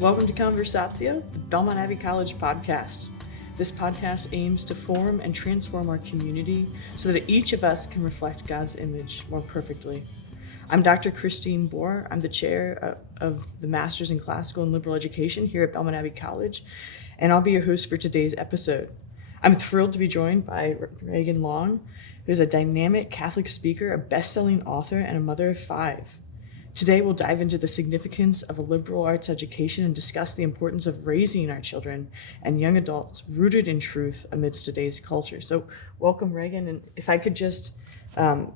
Welcome to Conversatio, the Belmont Abbey College podcast. This podcast aims to form and transform our community so that each of us can reflect God's image more perfectly. I'm Dr. Christine Boor. I'm the chair of the Masters in Classical and Liberal Education here at Belmont Abbey College, and I'll be your host for today's episode. I'm thrilled to be joined by Regan Long, who's a dynamic Catholic speaker, a best-selling author, and a mother of 5. Today, we'll dive into the significance of a liberal arts education and discuss the importance of raising our children and young adults rooted in truth amidst today's culture. So welcome, Regan. And if I could just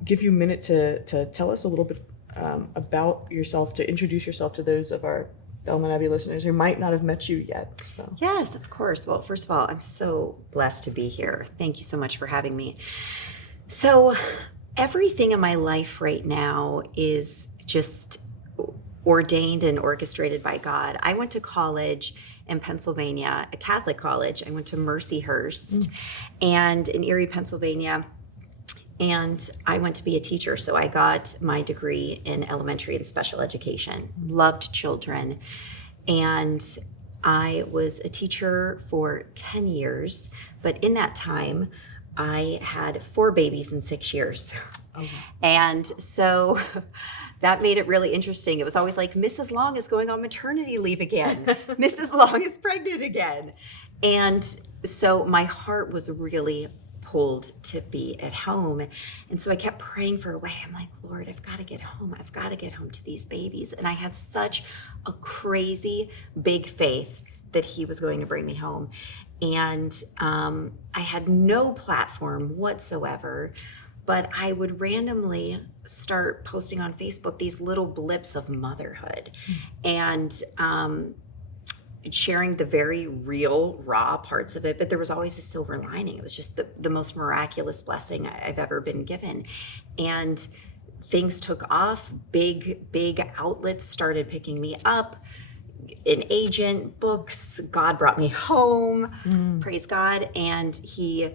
give you a minute to tell us a little bit about yourself, to introduce yourself to those of our Belmont Abbey listeners who might not have met you yet. So. Yes, of course. Well, first of all, I'm so blessed to be here. Thank you so much for having me. So everything in my life right now is just ordained and orchestrated by God. I went to college in Pennsylvania, a Catholic college. I went to Mercyhurst and in Erie, Pennsylvania, and I went to be a teacher. So I got my degree in elementary and special education, loved children, and I was a teacher for 10 years, but in that time, I had 4 babies in 6 years. Okay. And so that made it really interesting. It was always like, Mrs. Long is going on maternity leave again. Mrs. Long is pregnant again. And so my heart was really pulled to be at home. And so I kept praying for a way. I'm like, Lord, I've got to get home. I've got to get home to these babies. And I had such a crazy big faith that he was going to bring me home. And I had no platform whatsoever, but I would randomly start posting on Facebook these little blips of motherhood and sharing the very real, raw parts of it. But there was always a silver lining. It was just the most miraculous blessing I've ever been given. And things took off. Big outlets started picking me up. An agent, books, God brought me home, praise God. And he,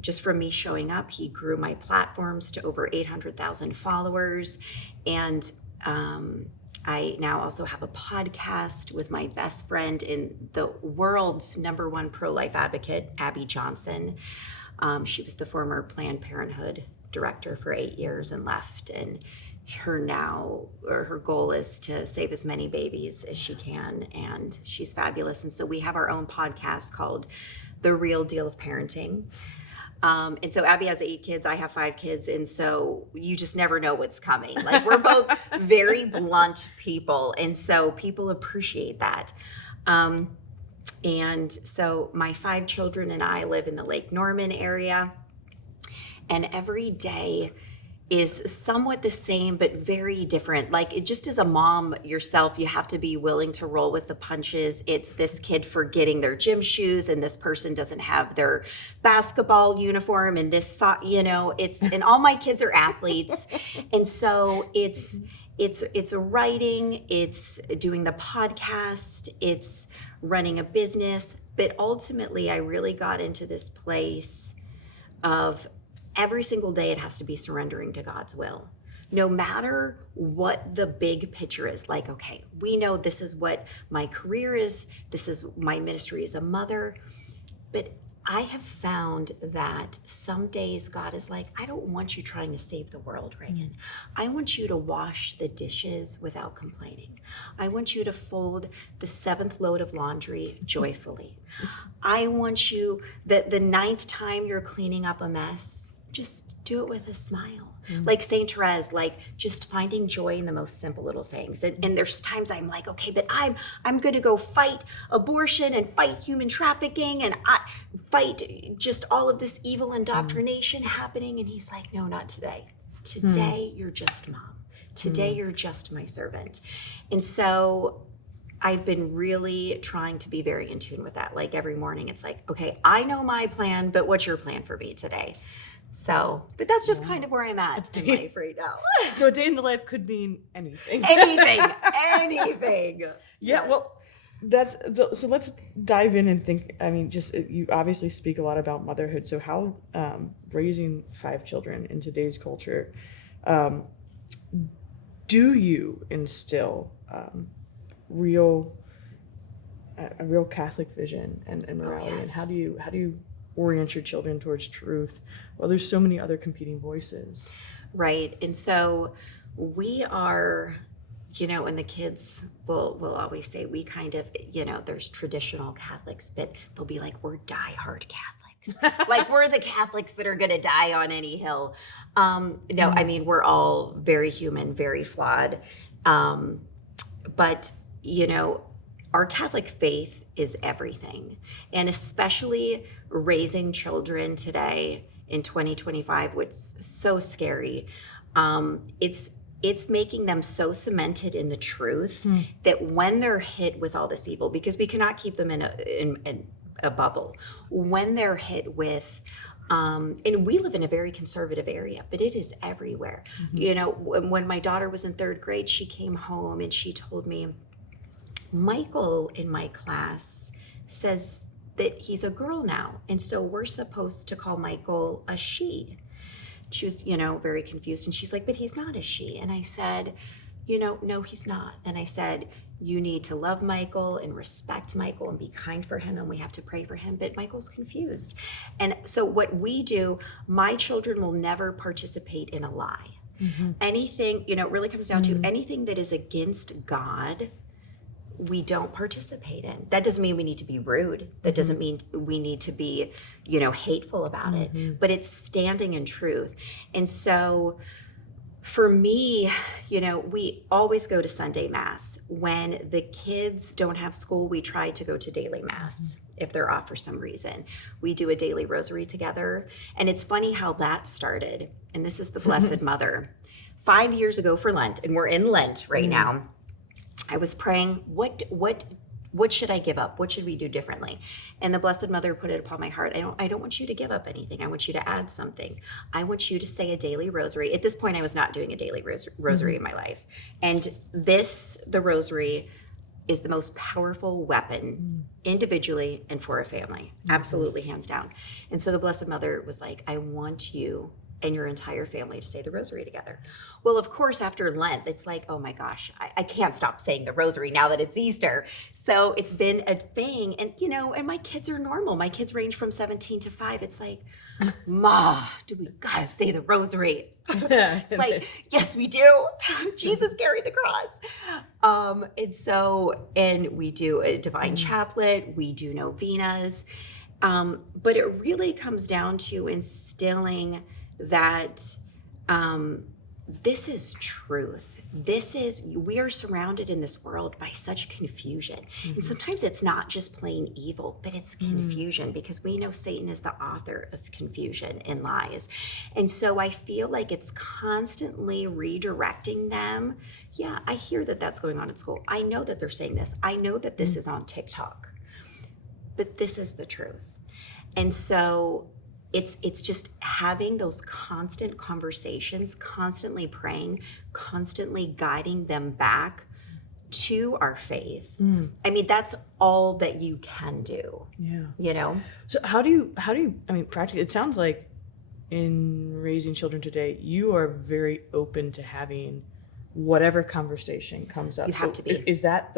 just from me showing up, he grew my platforms to over 800,000 followers. And I now also have a podcast with my best friend in the world's her pro-life advocate, Abby Johnson. She was the former Planned Parenthood director for 8 years and left. And her goal is to save as many babies as she can, and she's fabulous. And so we have our own podcast called The Real Deal of Parenting. And so Abby has 8 kids, I have 5 kids, and so you just never know what's coming. Like, we're both very blunt people, and so people appreciate that. And so my 5 children and I live in the Lake Norman area, and every day is somewhat the same, but very different. Like, it just as a mom yourself, you have to be willing to roll with the punches. It's this kid forgetting their gym shoes, and this person doesn't have their basketball uniform, and this, and all my kids are athletes. And so it's writing, it's doing the podcast, it's running a business. But ultimately, I really got into this place of every single day it has to be surrendering to God's will. No matter what the big picture is, like, okay, we know this is what my career is, this is my ministry as a mother, but I have found that some days God is like, I don't want you trying to save the world, Regan. I want you to wash the dishes without complaining. I want you to fold the 7th load of laundry joyfully. I want you, that the 9th time you're cleaning up a mess, just do it with a smile. Like Saint Therese, like just finding joy in the most simple little things. And there's times I'm like, okay, but I'm going to go fight abortion and fight human trafficking and I fight just all of this evil indoctrination happening. And he's like, no, not today. Today, you're just mom. Today, you're just my servant. And so I've been really trying to be very in tune with that. Like, every morning it's like, okay, I know my plan, but what's your plan for me today? So, but that's just kind of where I'm at in life right now. So a day in the life could mean anything. Anything. Yeah, yes. Well, so let's dive in and think. I mean, just, you obviously speak a lot about motherhood. So how raising 5 children in today's culture, do you instill real a real Catholic vision and morality? yes. And how do you orient your children towards truth? Well, there's so many other competing voices. Right. And so we are, and the kids will always say we kind of, there's traditional Catholics, but they'll be like, we're diehard Catholics. Like we're the Catholics that are going to die on any hill. No, I mean, we're all very human, very flawed. But, our Catholic faith is everything. And especially raising children today in 2025, which is so scary. It's making them so cemented in the truth that when they're hit with all this evil, because we cannot keep them in a bubble, when they're hit with and we live in a very conservative area, but it is everywhere. When my daughter was in 3rd grade, she came home and she told me, Michael in my class says that he's a girl now, and so we're supposed to call Michael a she. She was, very confused, and she's like, but he's not a she. And I said, no, he's not. And I said, you need to love Michael and respect Michael and be kind for him, and we have to pray for him, but Michael's confused. And so what we do, my children will never participate in a lie. Anything, it really comes down to anything that is against God, we don't participate in. That doesn't mean we need to be rude. That doesn't mean we need to be, hateful about it, but it's standing in truth. And so for me, we always go to Sunday Mass. When the kids don't have school, we try to go to daily Mass. If they're off for some reason, we do a daily rosary together. And it's funny how that started. And this is the Blessed Mother. 5 years ago for Lent, and we're in Lent right now, I was praying, what should I give up? What should we do differently? And the Blessed Mother put it upon my heart. I don't want you to give up anything. I want you to add something. I want you to say a daily rosary. At this point, I was not doing a daily rosary in my life. And the rosary is the most powerful weapon individually and for a family. Absolutely, hands down. And so the Blessed Mother was like, I want you and your entire family to say the rosary together. Well, of course, after Lent, it's like, oh my gosh, I can't stop saying the rosary now that it's Easter. So it's been a thing. And, and my kids are normal. My kids range from 17 to 5. It's like, Ma, do we gotta say the rosary? It's like, yes, we do. Jesus carried the cross. And we do a divine chaplet. We do novenas. But it really comes down to instilling that this is truth. We are surrounded in this world by such confusion. And sometimes it's not just plain evil, but it's confusion, because we know Satan is the author of confusion and lies. And so I feel like it's constantly redirecting them. Yeah, I hear that that's going on at school. I know that they're saying this. I know that this is on TikTok, but this is the truth. And so it's just having those constant conversations, constantly praying, constantly guiding them back to our faith. I mean, that's all that you can do. Yeah. So how do you, I mean, practically, it sounds like in raising children today, you are very open to having whatever conversation comes up. You have to be. Is that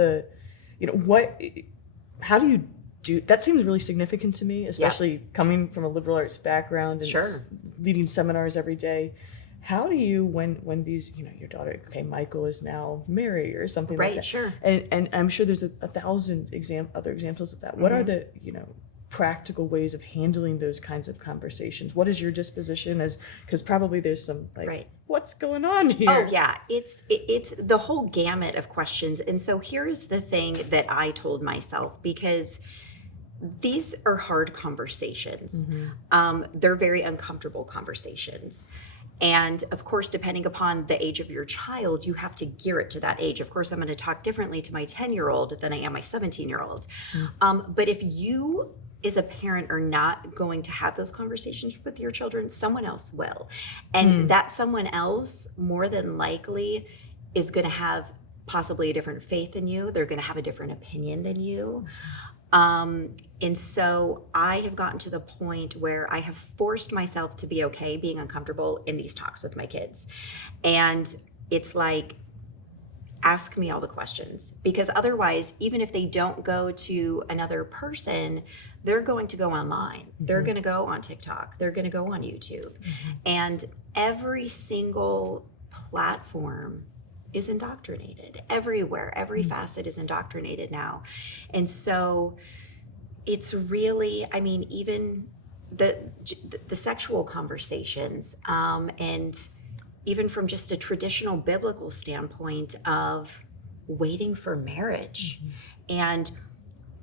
how do you do that? Seems really significant to me, especially coming from a liberal arts background and leading seminars every day. How do you, when these, your daughter, okay, Michael is now married or something like that. Right, sure. And I'm sure there's a thousand other examples of that. What are the, practical ways of handling those kinds of conversations? What is your disposition because probably there's some what's going on here? Oh yeah, it's the whole gamut of questions. And so here is the thing that I told myself, because these are hard conversations. They're very uncomfortable conversations. And of course, depending upon the age of your child, you have to gear it to that age. Of course, I'm going to talk differently to my 10-year-old than I am my 17-year-old. But if you as a parent are not going to have those conversations with your children, someone else will. And that someone else, more than likely, is going to have possibly a different faith than you. They're going to have a different opinion than you. And so I have gotten to the point where I have forced myself to be okay being uncomfortable in these talks with my kids. And it's like, ask me all the questions, because otherwise, even if they don't go to another person, they're going to go online. They're going to go on TikTok. They're going to go on YouTube. And every single platform is indoctrinated everywhere. Every facet is indoctrinated now. And so it's really, I mean, even the sexual conversations, and even from just a traditional biblical standpoint of waiting for marriage. And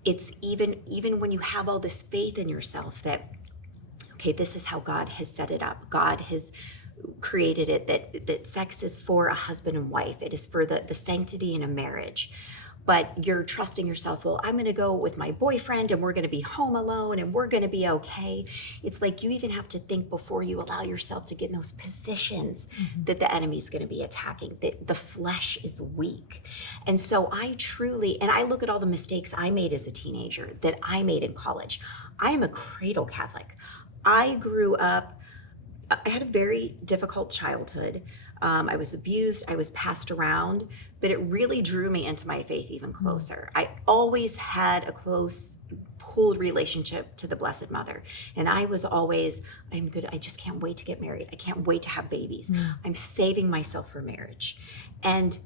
it's even when you have all this faith in yourself that, okay, this is how God has set it up. God has created it, that sex is for a husband and wife. It is for the sanctity in a marriage. But you're trusting yourself, well, I'm going to go with my boyfriend and we're going to be home alone and we're going to be okay. It's like you even have to think before you allow yourself to get in those positions that the enemy's going to be attacking, that the flesh is weak. And so I truly, and I look at all the mistakes I made as a teenager, that I made in college. I am a cradle Catholic. I grew up, I had a very difficult childhood. I was abused, I was passed around, but it really drew me into my faith even closer. I always had a close, pulled relationship to the Blessed Mother. And I was always, I'm good, I just can't wait to get married. I can't wait to have babies. I'm saving myself for marriage. And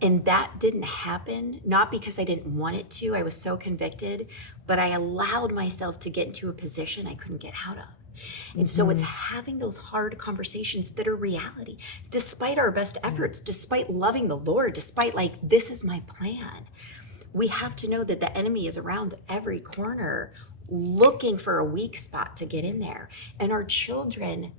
that didn't happen, not because I didn't want it to, I was so convicted, but I allowed myself to get into a position I couldn't get out of. And so it's having those hard conversations that are reality, despite our best efforts, despite loving the Lord, despite like, this is my plan. We have to know that the enemy is around every corner looking for a weak spot to get in there. And our children,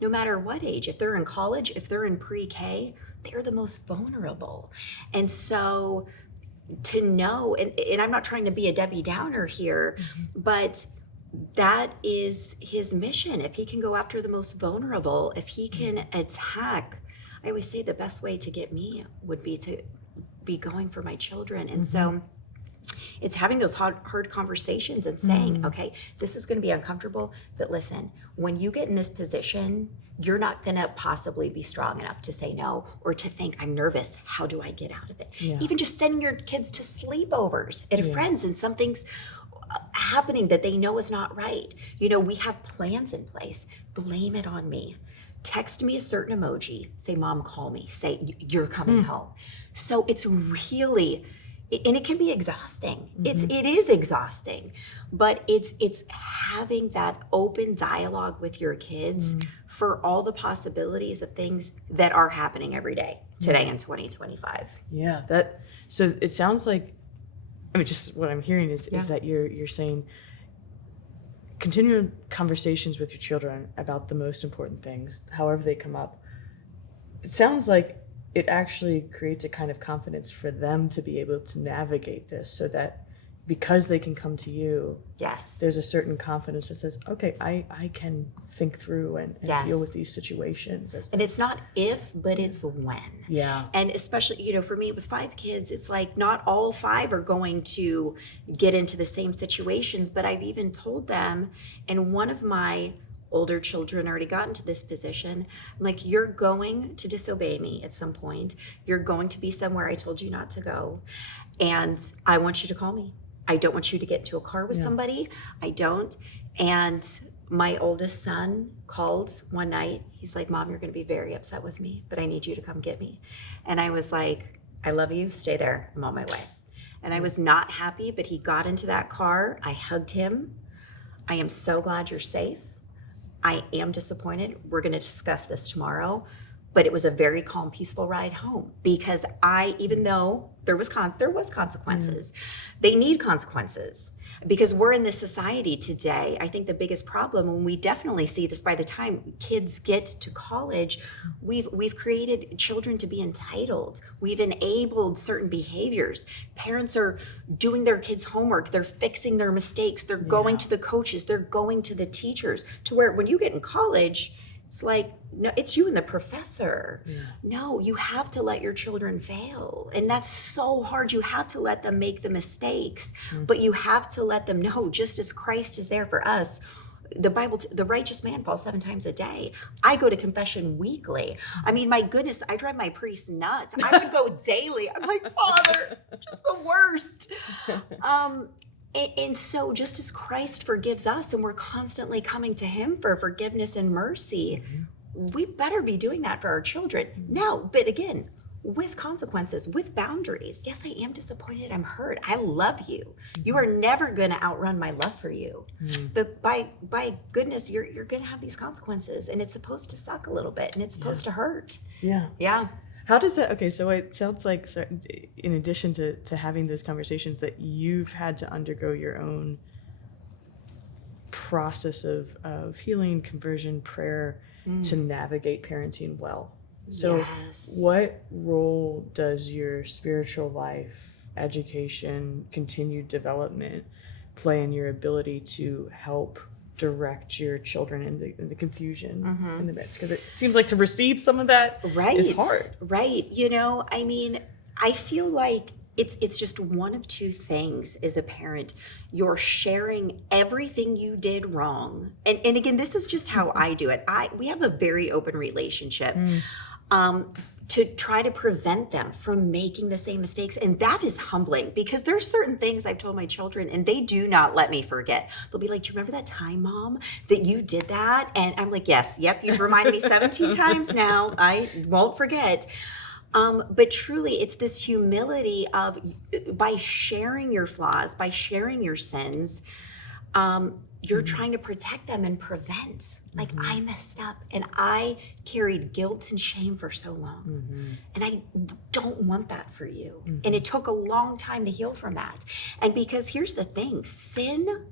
no matter what age, if they're in college, if they're in pre-K, they're the most vulnerable. And so to know, and I'm not trying to be a Debbie Downer here, but that is his mission. If he can go after the most vulnerable, if he can attack, I always say the best way to get me would be to be going for my children. And so it's having those hard conversations and saying, okay, this is going to be uncomfortable, but listen, when you get in this position, you're not going to possibly be strong enough to say no, or to think, I'm nervous, how do I get out of it? Even just sending your kids to sleepovers at a friend's and something's happening that they know is not right. You know, we have plans in place. Blame it on me. Text me a certain emoji. Say, Mom, call me. Say, you're coming home. So it's really, and it can be exhausting. It is exhausting, but it's having that open dialogue with your kids for all the possibilities of things that are happening every day today in 2025. Yeah, so it sounds like, I mean, just what I'm hearing is that you're saying continuing conversations with your children about the most important things, however they come up. It sounds like it actually creates a kind of confidence for them to be able to navigate this, so that because they can come to you, there's a certain confidence that says, okay, I can think through and deal with these situations. And it's not if, but it's when. Yeah. And especially, you know, for me with 5 kids, it's like not all 5 are going to get into the same situations, but I've even told them, and one of my older children already got into this position. I'm like, you're going to disobey me at some point. You're going to be somewhere I told you not to go. And I want you to call me. I don't want you to get into a car with somebody. I don't. And my oldest son called one night. He's like, Mom, you're going to be very upset with me, but I need you to come get me. And I was like, I love you. Stay there. I'm on my way. And I was not happy, but he got into that car. I hugged him. I am so glad you're safe. I am disappointed. We're going to discuss this tomorrow. But it was a very calm, peaceful ride home, because even though there was consequences, they need consequences, because we're in this society today. I think the biggest problem, and we definitely see this by the time kids get to college, we've created children to be entitled. We've enabled certain behaviors. Parents are doing their kids' homework. They're fixing their mistakes. They're going to the coaches. They're going to the teachers, to where when you get in college, it's like, no, it's you and the professor. No, you have to let your children fail. And that's so hard. You have to let them make the mistakes, but you have to let them know, just as Christ is there for us, the Bible, the righteous man falls 7 times a day. I go to confession weekly. I mean, my goodness, I drive my priest nuts. I would go daily. I'm like, Father, just the worst. And so just as Christ forgives us and we're constantly coming to him for forgiveness and mercy, we better be doing that for our children. Now, but again, with consequences, with boundaries. Yes, I am disappointed. I'm hurt. I love you. You are never going to outrun my love for you. But by goodness, you're going to have these consequences, and it's supposed to suck a little bit, and it's supposed to hurt. Yeah. How does that, okay, so it sounds like, so in addition to having those conversations, that you've had to undergo your own process of healing, conversion, prayer to navigate parenting well. So what role does your spiritual life, education, continued development play in your ability to help direct your children in the confusion in the midst? Because it seems like to receive some of that is hard. Right. You know, I mean, I feel like it's just one of two things as a parent. You're sharing everything you did wrong. And again, this is just how I do it. We have a very open relationship. To try to prevent them from making the same mistakes. And that is humbling, because there's certain things I've told my children and they do not let me forget. They'll be like, do you remember that time, Mom, that you did that? And I'm like, yes, yep, you've reminded me 17 times now. I won't forget. But truly, it's this humility of, by sharing your flaws, by sharing your sins, you're trying to protect them and prevent. Like, I messed up and I carried guilt and shame for so long. And I don't want that for you. And it took a long time to heal from that. And because here's the thing, sin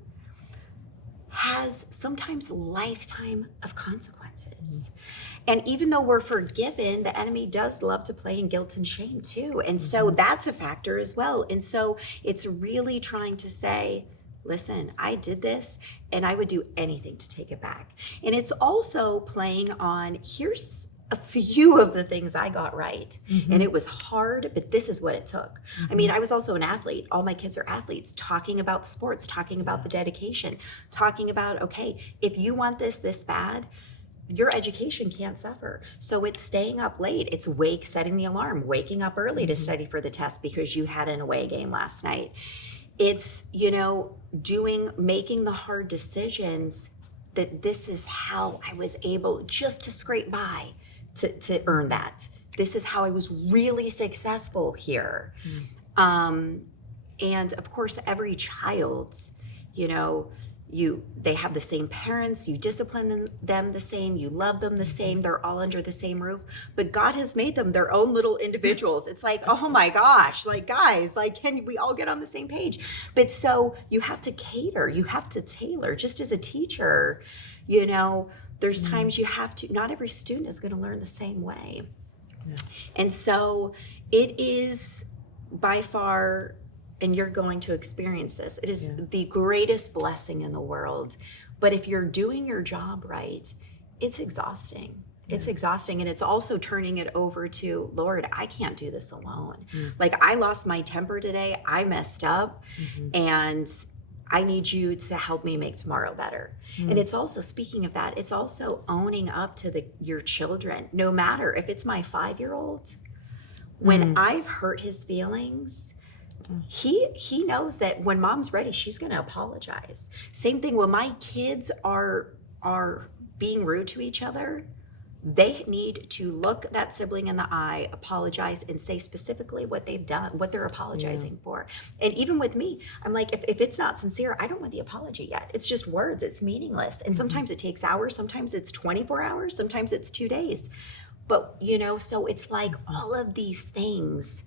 has sometimes lifetime of consequences. And even though we're forgiven, the enemy does love to play in guilt and shame too. And so that's a factor as well. And so it's really trying to say, listen, I did this and I would do anything to take it back. And it's also playing on, here's a few of the things I got right. And it was hard, but this is what it took. I mean, I was also an athlete. All my kids are athletes, talking about the sports, talking about the dedication, talking about, okay, if you want this bad, your education can't suffer. So it's staying up late. It's setting the alarm, waking up early to study for the test because you had an away game last night. It's, making the hard decisions, that this is how I was able just to scrape by to earn that. This is how I was really successful here. And of course, every child, they have the same parents, you discipline them the same, you love them the same, they're all under the same roof, but God has made them their own little individuals. It's like, oh my gosh, like, guys, like, can we all get on the same page? But so you have to cater, you have to tailor. Just as a teacher, there's times you have to, not every student is going to learn the same way. And so it is by far, and you're going to experience this, it is the greatest blessing in the world. But if you're doing your job right, it's exhausting. It's exhausting. And it's also turning it over to, Lord, I can't do this alone. Like, I lost my temper today. I messed up. And I need you to help me make tomorrow better. And it's also, speaking of that, it's also owning up to your children. No matter if it's my 5-year-old, when I've hurt his feelings, he knows that when Mom's ready, she's going to apologize. Same thing when my kids are being rude to each other, they need to look that sibling in the eye, apologize, and say specifically what they've done, what they're apologizing for. And even with me, I'm like, if it's not sincere, I don't want the apology yet. It's just words. It's meaningless. And sometimes it takes hours. Sometimes it's 24 hours. Sometimes it's 2 days. But, so it's like all of these things.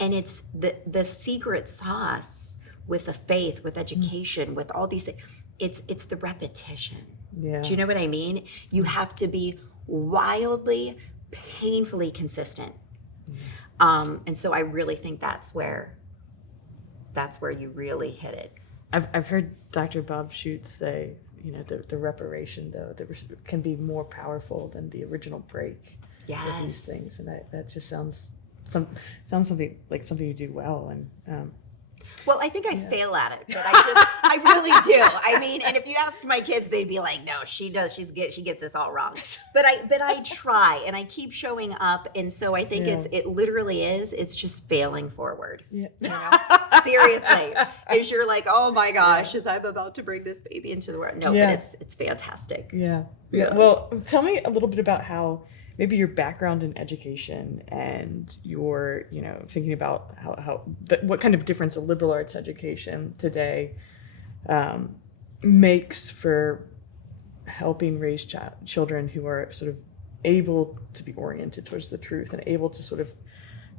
And it's the secret sauce with the faith, with education, with all these things. It's the repetition. Do you know what I mean? You have to be wildly, painfully consistent. And so I really think that's where you really hit it. I've heard Dr. Bob Schutz say, the reparation, though, can be more powerful than the original break. With these things, and that just sounds something like something you do well. And Well, I think I fail at it, but I really do. I mean, and if you ask my kids, they'd be like, "No, she does. She gets this all wrong." But I try, and I keep showing up, and so I think it literally is. It's just failing forward. Yeah. You know, seriously, as you're like, "Oh my gosh, as I'm about to bring this baby into the world." No, but it's fantastic. Yeah. Well, tell me a little bit about how maybe your background in education and your, thinking about what kind of difference a liberal arts education today makes for helping raise children who are sort of able to be oriented towards the truth and able to sort of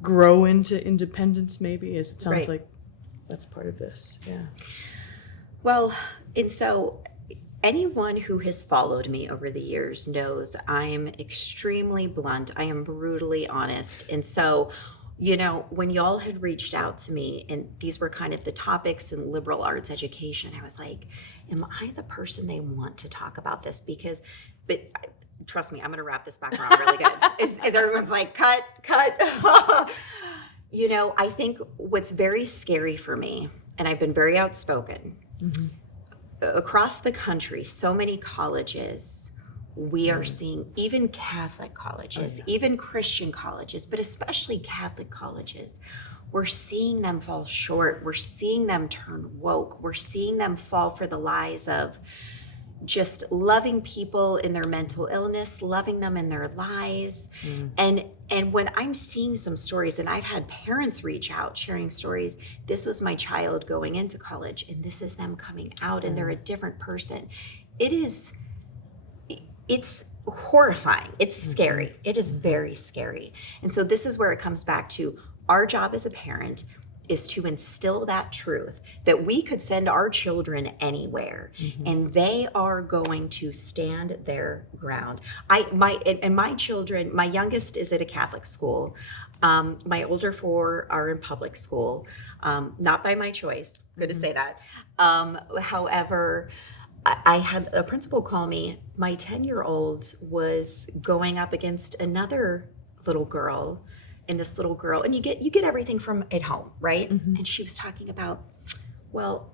grow into independence, maybe, as it sounds like that's part of this. Yeah. Well, and so anyone who has followed me over the years knows I'm extremely blunt. I am brutally honest. And so, when y'all had reached out to me and these were kind of the topics in liberal arts education, I was like, am I the person they want to talk about this? But trust me, I'm going to wrap this back around really good. As everyone's like, cut. I think what's very scary for me, and I've been very outspoken, across the country, so many colleges, we are seeing, even Catholic colleges, even Christian colleges, but especially Catholic colleges, we're seeing them fall short. We're seeing them turn woke. We're seeing them fall for the lies of just loving people in their mental illness, loving them in their lies. And when I'm seeing some stories, and I've had parents reach out sharing stories, this was my child going into college and this is them coming out and they're a different person. It's horrifying. It's scary. It is very scary. And so this is where it comes back to our job as a parent is to instill that truth that we could send our children anywhere and they are going to stand their ground. My children, my youngest is at a Catholic school. My older four are in public school, not by my choice. Good to say that. However, I had a principal call me. My 10-year-old was going up against another little girl, and this little girl, and you get everything from at home, right? And she was talking about, well,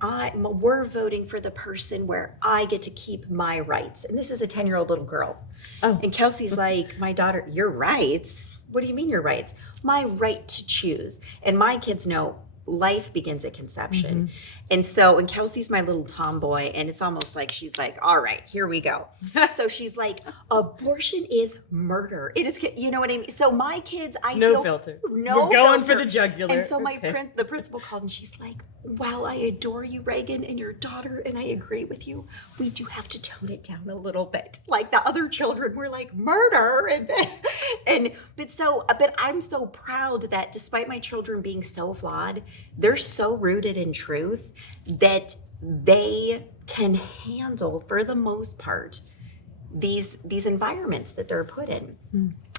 we're voting for the person where I get to keep my rights. And this is a 10-year-old little girl. Oh. And Kelsey's like, my daughter, your rights? What do you mean your rights? My right to choose. And my kids know life begins at conception. And so, and Kelsey's my little tomboy, and it's almost like she's like, all right, here we go. So she's like, abortion is murder. It is, you know what I mean? So my kids, no filter. No We're going filter. for the jugular. And so the principal called and she's like, well, I adore you, Regan, and your daughter, and I agree with you. We do have to tone it down a little bit. Like the other children were like, murder. But I'm so proud that despite my children being so flawed, they're so rooted in truth that they can handle, for the most part, these environments that they're put in.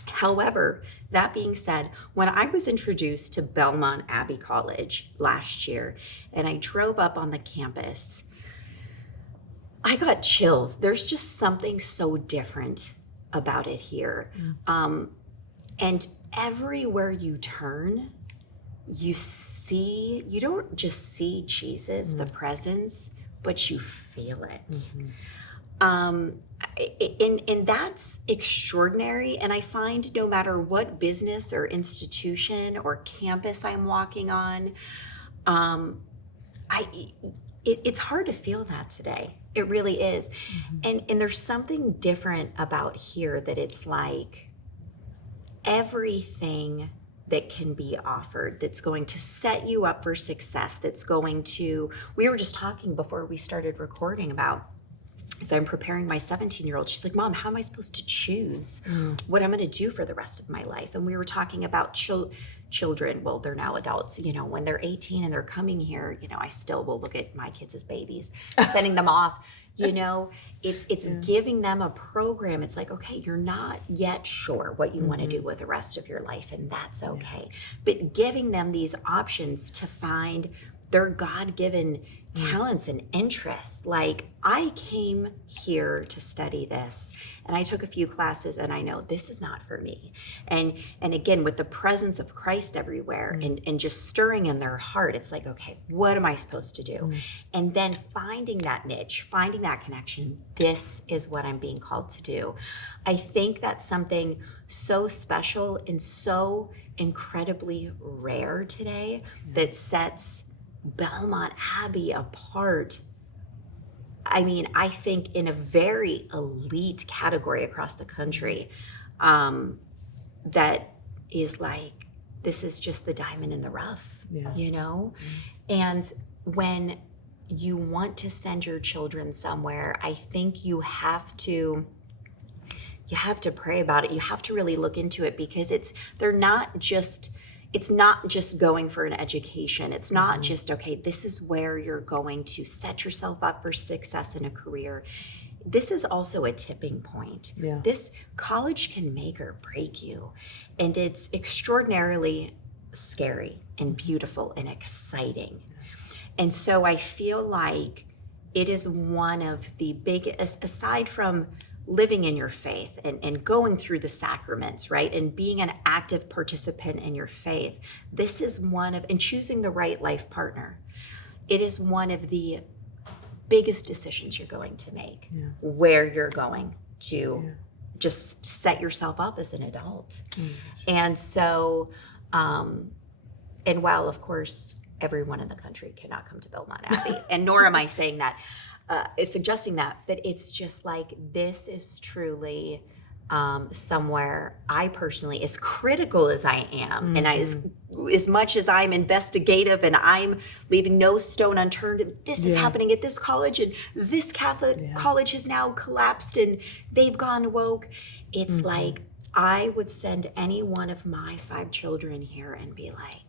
However, that being said, when I was introduced to Belmont Abbey College last year and I drove up on the campus, I got chills. There's just something so different about it here. And everywhere you turn, you don't just see Jesus, the presence, but you feel it. And that's extraordinary. And I find no matter what business or institution or campus I'm walking on, it's hard to feel that today. It really is. And there's something different about here that it's like everything that can be offered that's going to set you up for success, that's going to, we were just talking before we started recording about, as I'm preparing my 17-year-old, she's like, Mom, how am I supposed to choose what I'm going to do for the rest of my life? And we were talking about children, well, they're now adults, when they're 18 and they're coming here, I still will look at my kids as babies, sending them off, it's giving them a program. It's like, okay, you're not yet sure what you want to do with the rest of your life, and that's okay. But giving them these options to find their God-given talents and interests. Like, I came here to study this, and I took a few classes, and I know this is not for me. And again, with the presence of Christ everywhere, and just stirring in their heart, it's like, okay, what am I supposed to do? And then finding that niche, finding that connection. This is what I'm being called to do. I think that's something so special and so incredibly rare today that sets Belmont Abbey apart. I mean, I think in a very elite category across the country, that is like, this is just the diamond in the rough, you know? And when you want to send your children somewhere, I think you have to pray about it. You have to really look into it, because it's not just going for an education. It's not just, okay, this is where you're going to set yourself up for success in a career. This is also a tipping point. This college can make or break you. And it's extraordinarily scary and beautiful and exciting. And so I feel like it is one of the biggest, aside from living in your faith and going through the sacraments, right? And being an active participant in your faith. This is and choosing the right life partner. It is one of the biggest decisions you're going to make, where you're going to just set yourself up as an adult. And so, and while of course, everyone in the country cannot come to Belmont Abbey, and nor am I saying that, is suggesting that, but it's just like, this is truly somewhere I personally, as critical as I am, and as much as I'm investigative and I'm leaving no stone unturned, and this is happening at this college, and this Catholic college has now collapsed and they've gone woke. It's like, I would send any one of my 5 children here and be like,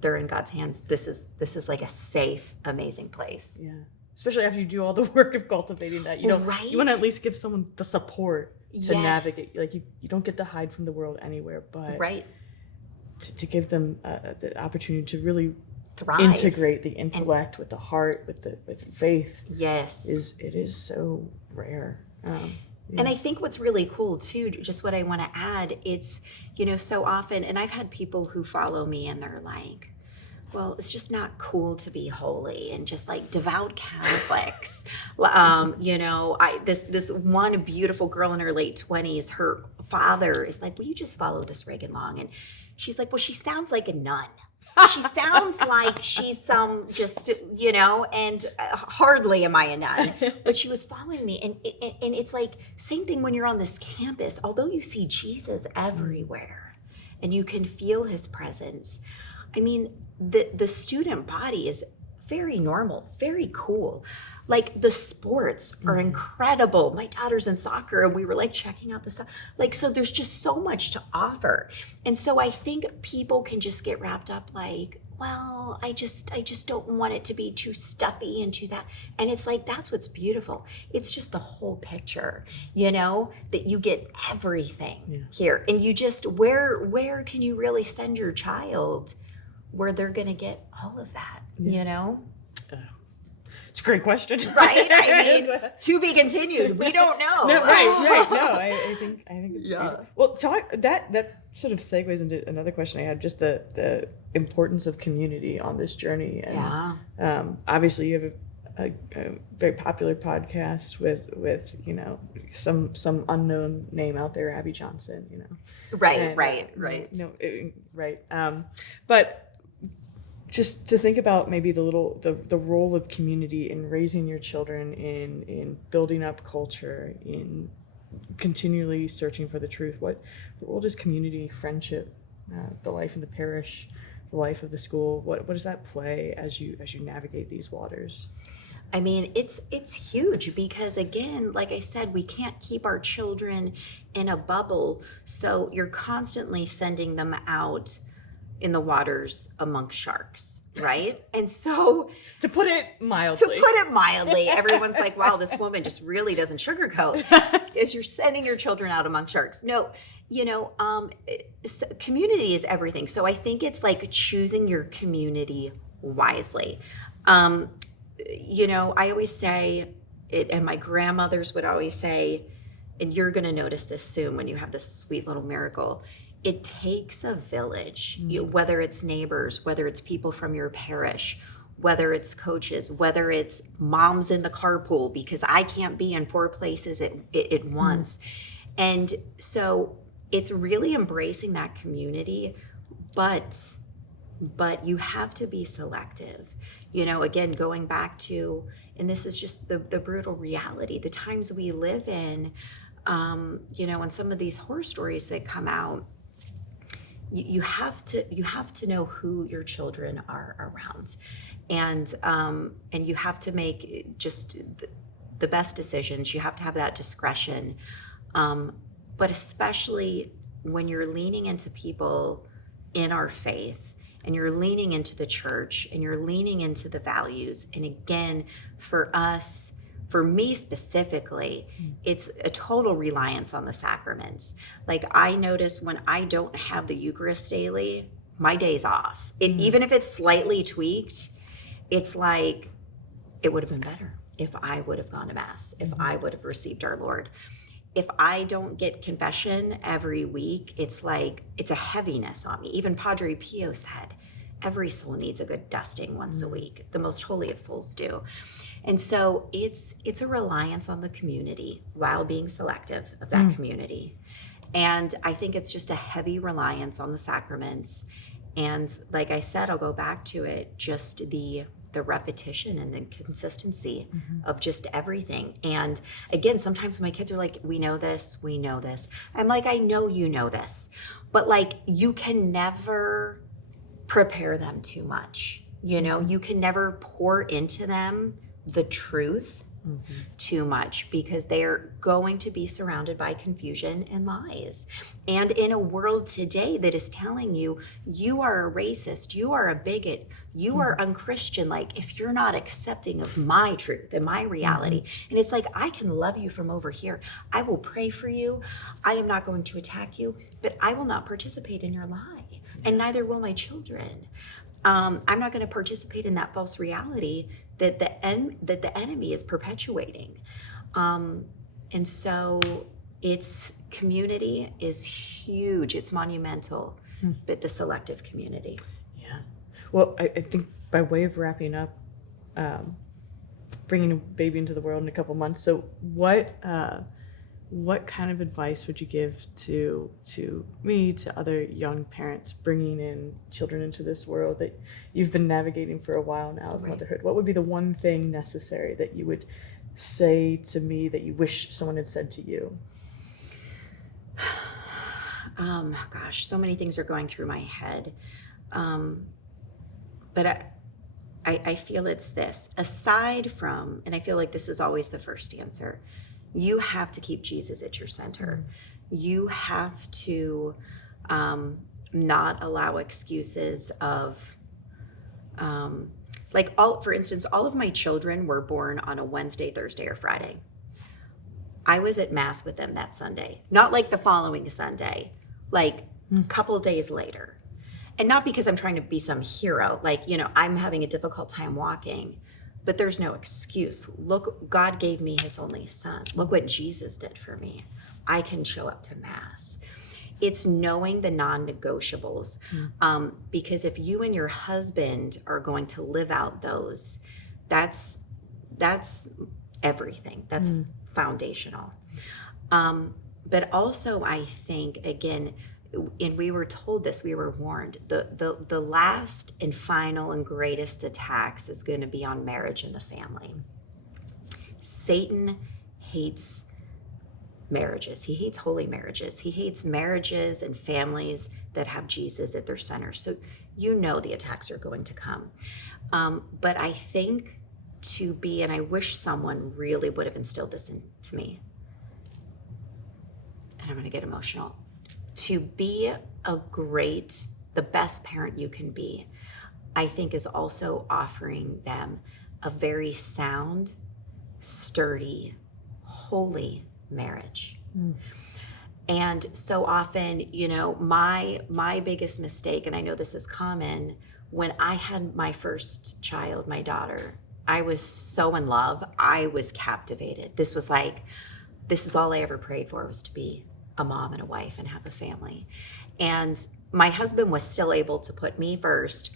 they're in God's hands. This is like a safe, amazing place. Especially after you do all the work of cultivating that, you want to at least give someone the support to navigate. Like, you don't get to hide from the world anywhere, but to give them the opportunity to really thrive, integrate the intellect with the heart, with faith. It is so rare. And I think what's really cool too, just what I want to add, it's, so often, and I've had people who follow me and they're like, well, it's just not cool to be holy, and just like devout Catholics. This one beautiful girl in her late 20s, her father is like, will you just follow this Regan Long? And she's like, well, she sounds like a nun. She sounds like she's and hardly am I a nun, but she was following me. And it's like, same thing when you're on this campus, although you see Jesus everywhere and you can feel his presence. I mean, the student body is very normal, very cool. Like, the sports are incredible. My daughter's in soccer, and we were like checking out the stuff. Like, so there's just so much to offer. And so I think people can just get wrapped up like, well, I just don't want it to be too stuffy and too that. And it's like, that's what's beautiful. It's just the whole picture, that you get everything here. And you just, where can you really send your child where they're going to get all of that, It's a great question. Right? I mean, to be continued. We don't know. No, right. No, I think it's great. Well, that sort of segues into another question I had, just the importance of community on this journey. And obviously you have a very popular podcast with some unknown name out there, Abby Johnson, Right. But just to think about maybe the role of community in raising your children, in building up culture, in continually searching for the truth. What role does community, friendship, the life in the parish, the life of the school, what does that play as you navigate these waters? I mean, it's huge, because again, like I said, we can't keep our children in a bubble. So you're constantly sending them out in the waters amongst sharks, right? And so, to put it mildly, everyone's like, wow, this woman just really doesn't sugarcoat. Is you're sending your children out among sharks. No, community is everything. So I think it's like choosing your community wisely. I always say it, and my grandmothers would always say, and you're going to notice this soon when you have this sweet little miracle. It takes a village, whether it's neighbors, whether it's people from your parish, whether it's coaches, whether it's moms in the carpool, because I can't be in 4 places at once. And so it's really embracing that community, but you have to be selective. Again, going back to, and this is just the brutal reality, the times we live in, and some of these horror stories that come out, you have to know who your children are around, and you have to make just the best decisions. You have to have that discretion, but especially when you're leaning into people in our faith, and you're leaning into the church, and you're leaning into the values. And again, for me specifically, it's a total reliance on the sacraments. Like, I notice when I don't have the Eucharist daily, my day's off. Even if it's slightly tweaked, it's like, it would have been better if I would have gone to Mass, if I would have received our Lord. If I don't get confession every week, it's like, it's a heaviness on me. Even Padre Pio said, every soul needs a good dusting once a week. The most holy of souls do. And so it's a reliance on the community while being selective of that community. And I think it's just a heavy reliance on the sacraments. And like I said, I'll go back to it, just the repetition and the consistency of just everything. And again, sometimes my kids are like, we know this. I'm like, I know you know this, but like, you can never prepare them too much. You can never pour into them the truth too much, because they are going to be surrounded by confusion and lies. And in a world today that is telling you, you are a racist, you are a bigot, you are unchristian, like, if you're not accepting of my truth and my reality. And it's like, I can love you from over here. I will pray for you. I am not going to attack you, but I will not participate in your lie. And neither will my children. I'm not going to participate in that false reality that the enemy is perpetuating. And so its community is huge. It's monumental, but the selective community. Yeah. Well, I think by way of wrapping up, bringing a baby into the world in a couple months. So what kind of advice would you give to me, to other young parents bringing in children into this world that you've been navigating for a while now of motherhood? What would be the one thing necessary that you would say to me that you wish someone had said to you? Gosh, so many things are going through my head. But I feel it's this. Aside from, and I feel like this is always the first answer, you have to keep Jesus at your center. You have to not allow excuses of, for instance, all of my children were born on a Wednesday, Thursday, or Friday. I was at Mass with them that Sunday, not like the following Sunday, like a couple days later. And not because I'm trying to be some hero, I'm having a difficult time walking. But there's no excuse. Look, God gave me his only son. Look what Jesus did for me. I can show up to Mass. It's knowing the non-negotiables. Because if you and your husband are going to live out those, that's everything. That's foundational. But also, I think, again, and we were told this, we were warned, the last and final and greatest attacks is going to be on marriage and the family. Satan hates marriages. He hates holy marriages. He hates marriages and families that have Jesus at their center. So the attacks are going to come. But I think and I wish someone really would have instilled this into me, and I'm going to get emotional, to be the best parent you can be, I think is also offering them a very sound, sturdy, holy marriage. And so often, my biggest mistake, and I know this is common, when I had my first child, my daughter, I was so in love. I was captivated. This is all I ever prayed for, was to be a mom and a wife and have a family. And my husband was still able to put me first,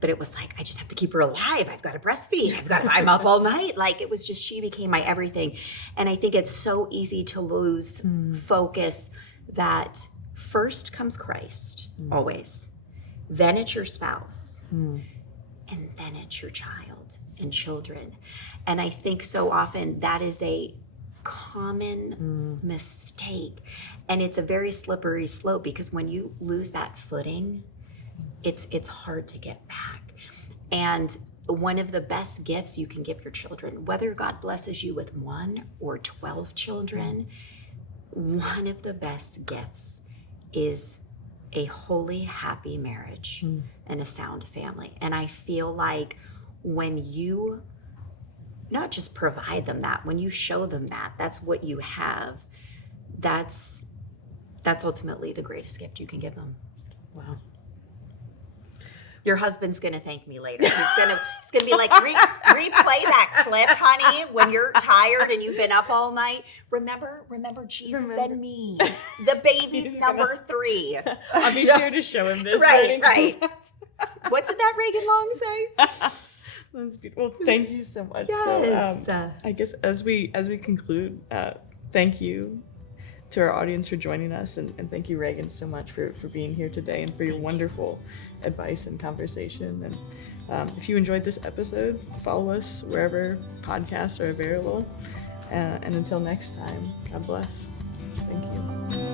but it was like, I just have to keep her alive. I've got to breastfeed. I'm up all night. Like, it was just, she became my everything. And I think it's so easy to lose focus that first comes Christ, always. Then it's your spouse. And then it's your child and children. And I think so often that is a common mistake. And it's a very slippery slope, because when you lose that footing, it's hard to get back. And one of the best gifts you can give your children, whether God blesses you with 1 or 12 children, one of the best gifts is a holy, happy marriage and a sound family. And I feel like when you not just provide them that, when you show them that, that's what you have, that's ultimately the greatest gift you can give them. Wow. Your husband's gonna thank me later. He's gonna be like, replay that clip, honey, when you're tired and you've been up all night. Remember Jesus, then me, the baby's number 3. I'll be sure to show him this. Right. What did that Regan Long say? That's beautiful. Well, thank you so much. Yes. So, I guess as we conclude, thank you to our audience for joining us, and thank you, Regan, so much for being here today and for your wonderful advice and conversation. And if you enjoyed this episode, follow us wherever podcasts are available. And until next time, God bless. Thank you.